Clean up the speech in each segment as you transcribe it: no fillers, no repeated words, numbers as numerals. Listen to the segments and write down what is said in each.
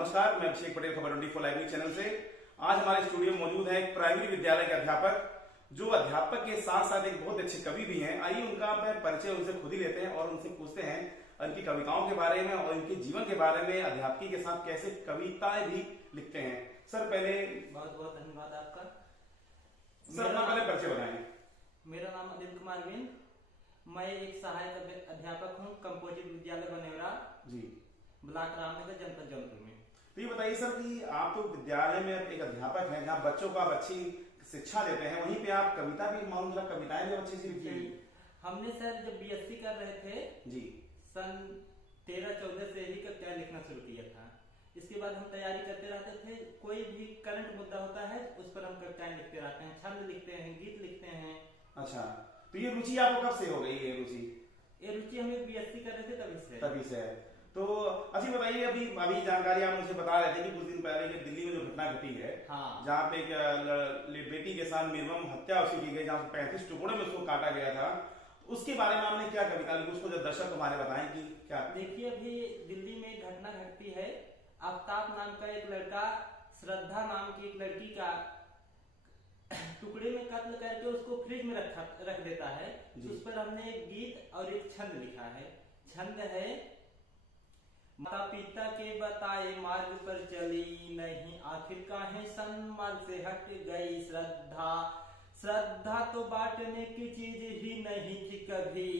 नमस्कार, मैं अभिषेक पटेल, खबर 24 लाइव न्यूज चैनल से। आज हमारे स्टूडियो में मौजूद है एक प्राइमरी विद्यालय के अध्यापक, जो अध्यापक के साथ साथ एक बहुत अच्छे कवि भी हैं। आइए उनका परिचय उनसे खुद ही लेते हैं और उनसे पूछते हैं उनकी कविताओं के बारे में और उनके जीवन के बारे में, अध्यापकी के साथ कैसे कविताएं भी लिखते हैं। सर, पहले बहुत बहुत धन्यवाद आपका। सर, अपना पहले परिचय बताएं। मेरा नाम अनिल कुमार बिंद, मैं एक सहायक अध्यापक हूँ कंपोजिट विद्यालय बनेवरा जी, ब्लॉक रामनगर, जनपद जौनपुर में। तो ये बताइए सर कि आप तो विद्यालय में एक अध्यापक हैं, जहाँ बच्चों को आप अच्छी शिक्षा देते हैं, वहीं पे आप कविता भी मालूम कविताएं भी अच्छी सी लिखती हैं। हमने सर जब बीएससी कर रहे थे जी, सन 13-14 से ही कविता लिखना शुरू किया था। इसके बाद हम तैयारी करते रहते थे, कोई भी करंट मुद्दा होता है उस पर हम कविताएं लिखते रहते हैं, छंद लिखते हैं, गीत लिखते हैं। अच्छा, तो ये रुचि आपको कब से हो गई? ये रुचि हमें बीएससी कर रहे थे तभी से है। तो अच्छा बताइए, अभी जानकारी आप मुझे बता रहे थे कि कुछ दिन पहले कि दिल्ली में जो घटना घटी है, हाँ, जहाँ पे एक बेटी के साथ निर्मम हत्या उसकी की गई, जहाँ 35 टुकड़ों में उसको काटा गया था, उसके बारे में आपने क्या कविता लिखी, उसको जब दर्शक तुम्हारे बताएं कि क्या। देखिए, अभी दिल्ली में एक घटना घटती है। आफ्ताब नाम का एक लड़का श्रद्धा नाम की एक लड़की का टुकड़े में कत्ल करके उसको फ्रिज में रख देता है। उस पर हमने एक गीत और एक छंद लिखा है। छंद है, माता पिता के बताए मार्ग पर चली नहीं, आखिर काहे सन्मार्ग से हट गई श्रद्धा। श्रद्धा तो बांटने की चीज ही नहीं थी कभी,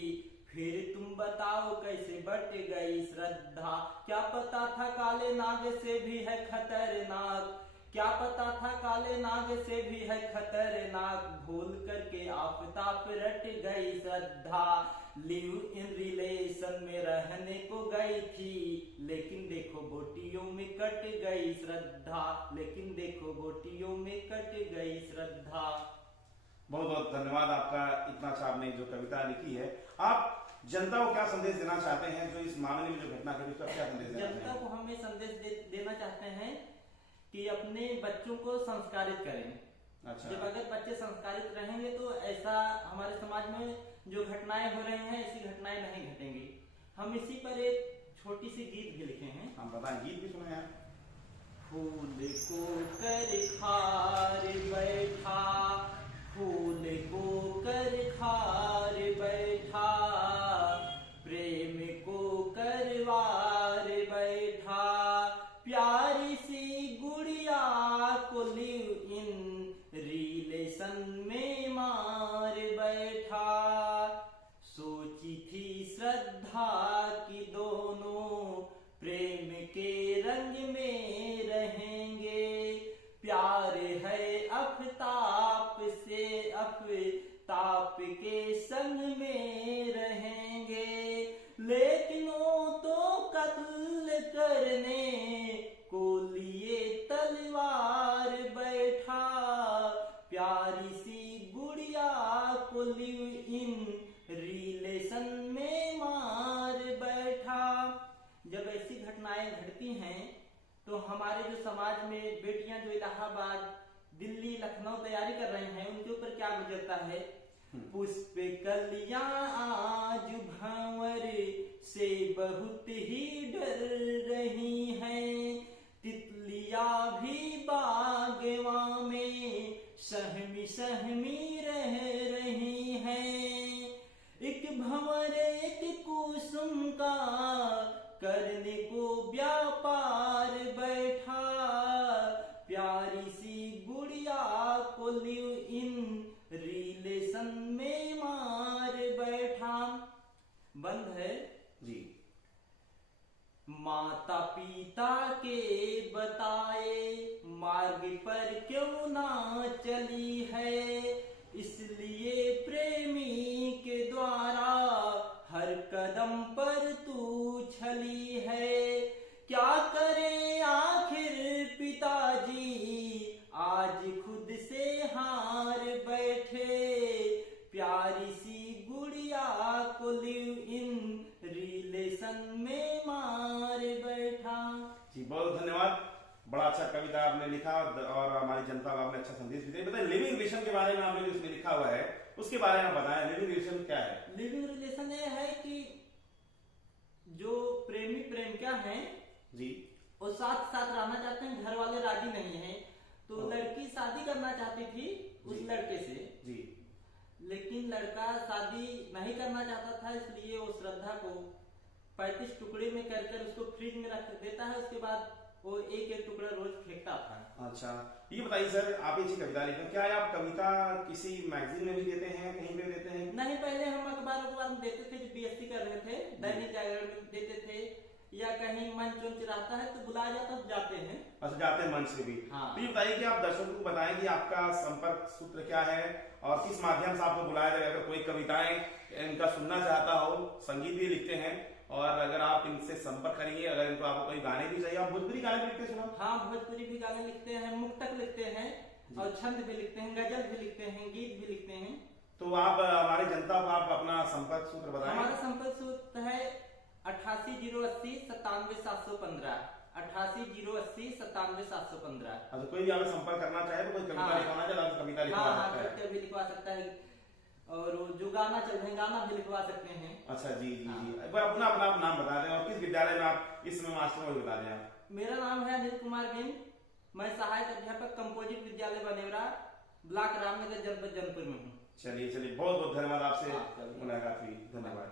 फिर तुम बताओ कैसे बट गई श्रद्धा। क्या पता था काले नाग से भी है खतरनाक, क्या पता था काले नाग से भी है खतरनाक, भूल करके आफताब रट गई श्रद्धा। लिव इन रिलेशन में रहने को गई थी, लेकिन देखो बोटियों में कट गई श्रद्धा, लेकिन देखो बोटियों में कट गई श्रद्धा। बहुत बहुत धन्यवाद आपका, इतना अच्छा आपने जो कविता लिखी है। आप जनता को क्या संदेश देना चाहते हैं, जो इस मामले में जो घटना घटी, उसका क्या संदेश देना चाहते हैं? जनता को हमें संदेश देना चाहते हैं कि अपने बच्चों को संस्कारित करें। अच्छा, जब अगर बच्चे संस्कारित रहेंगे तो ऐसा हमारे समाज में जो घटनाएं हो रही हैं, ऐसी घटनाएं नहीं घटेंगी। हम इसी पर एक छोटी सी गीत भी लिखे हैं। हम बताएं, गीत भी सुने हैं। फूल को कर खार बैठा, फूल को कर खार बैठा, प्रेम को करवार बैठा, प्यारी सी गुड़िया को लिव इन रिलेशन में मार बैठा। सोची थी श्रद्धा की दोनों प्रेम के रंग में रहेंगे, प्यार है आफ्ताब से आफ्ताब के संग में रहेंगे, लेकिन वो तो कत्ल करने को लिए तलवार बैठा। प्यारी सी गुड़िया को लिव इन रिलेशन में मार बैठा। जब ऐसी घटनाएं घटती हैं तो हमारे जो समाज में बेटियां जो इलाहाबाद, दिल्ली, लखनऊ तैयारी कर रही हैं, उनके ऊपर क्या गुजरता है। पुष्प कलियां आज भंवर से बहुत ही डर रही हैं, तितलियां भी बागवा में सहमी सहमी रह रही हैं। एक भंवर एक कुसुम का करने को व्यापार बैठा, प्यारी सी गुड़िया को लिव इन रिलेशन में मार बैठा। बंद है जी। माता पिता के बताए मार्ग पर क्यों ना चली है, इसलिए प्रेमी के द्वारा हर कदम पर तू छली है। क्या करे आखिर पिताजी आज खुद से हार बैठे, प्यारी सी गुड़िया को लिव इन रिलेशन में मार बैठा। जी, बहुत धन्यवाद। बड़ा अच्छा कविता आपने लिखा और हमारी जनता को आपने अच्छा संदेश भी दिया। बताइए, लिविंग रिलेशन के बारे में आपने जो इसमें लिखा हुआ है उसके बारे में बताएं। लिविंग रिलेशन क्या है? लिविंग रिलेशन ये है कि जो प्रेमी प्रेमिका हैं जी, और साथ साथ रहना चाहते हैं, घर वाले राजी नहीं है। तो लड़की शादी करना चाहती थी उस लड़के से जी, लेकिन लड़का शादी नहीं करना चाहता था, इसलिए वो श्रद्धा को 35 टुकड़े में कर कर उसको फ्रिज में रख देता है। उसके बाद वो एक एक टुकड़ा रोज फेंकता था। अच्छा, ये बताइए सर, आप ये कविता लिखते हैं, क्या आप कविता किसी मैगजीन में भी देते हैं, कहीं पे देते हैं? नहीं, पहले हम अखबार में देते थे, जो बीएससी कर रहे थे, दैनिक जागरण में देते थे, या कहीं मंच वंच रहता है तो बुलाया जाता तो जाते हैं। अच्छा, जाते हैं मंच से भी। हाँ। तो ये बताइए कि आप दर्शकों को बताएं कि आपका संपर्क सूत्र क्या है और किस माध्यम से आपको बुलाया जाएगा। अगर कोई कविताएं इनका सुनना चाहता हो, संगीत भी लिखते हैं, और अगर आप इनसे संपर्क करेंगे, अगर इनको आपको कोई गाने भी चाहिए, आप भोजपुरी गाने भी लिखते हैं सुना? हाँ, भोजपुरी भी गाने लिखते हैं, मुक्तक लिखते हैं और छंद भी लिखते हैं, गजल भी लिखते हैं, गीत भी लिखते हैं। तो आप हमारे जनता को आप अपना संपर्क सूत्र बताएं। हमारा संपर्क सूत्र है 88 080 97 715, 88 080 97 715। अच्छा, कोई भी आपसे संपर्क करना चाहे तो कोई कविता हाँ। लिखवाना चाहे, आप कविता लिखवा हाँ, सकते हैं। कविता भी लिखवा सकता है, और जो गाना चल रहे हैं गाना भी लिखवा सकते हैं। अच्छा, जी जी हाँ। जी, एक बार अपना अपना नाम बता दें और किस विद्यालय में आप इस समय मास्टर में बता दें आप। मेरा नाम है अनिल कुमार बिंद, मैं सहायक अध्यापक कंपोजिट विद्यालय बनेवरा, ब्लॉक रामनगर, जनपद जौनपुर में हूँ। चलिए चलिए, बहुत बहुत धन्यवाद, आपसे हाँ, चलिए। मुलाकात हुई, धन्यवाद।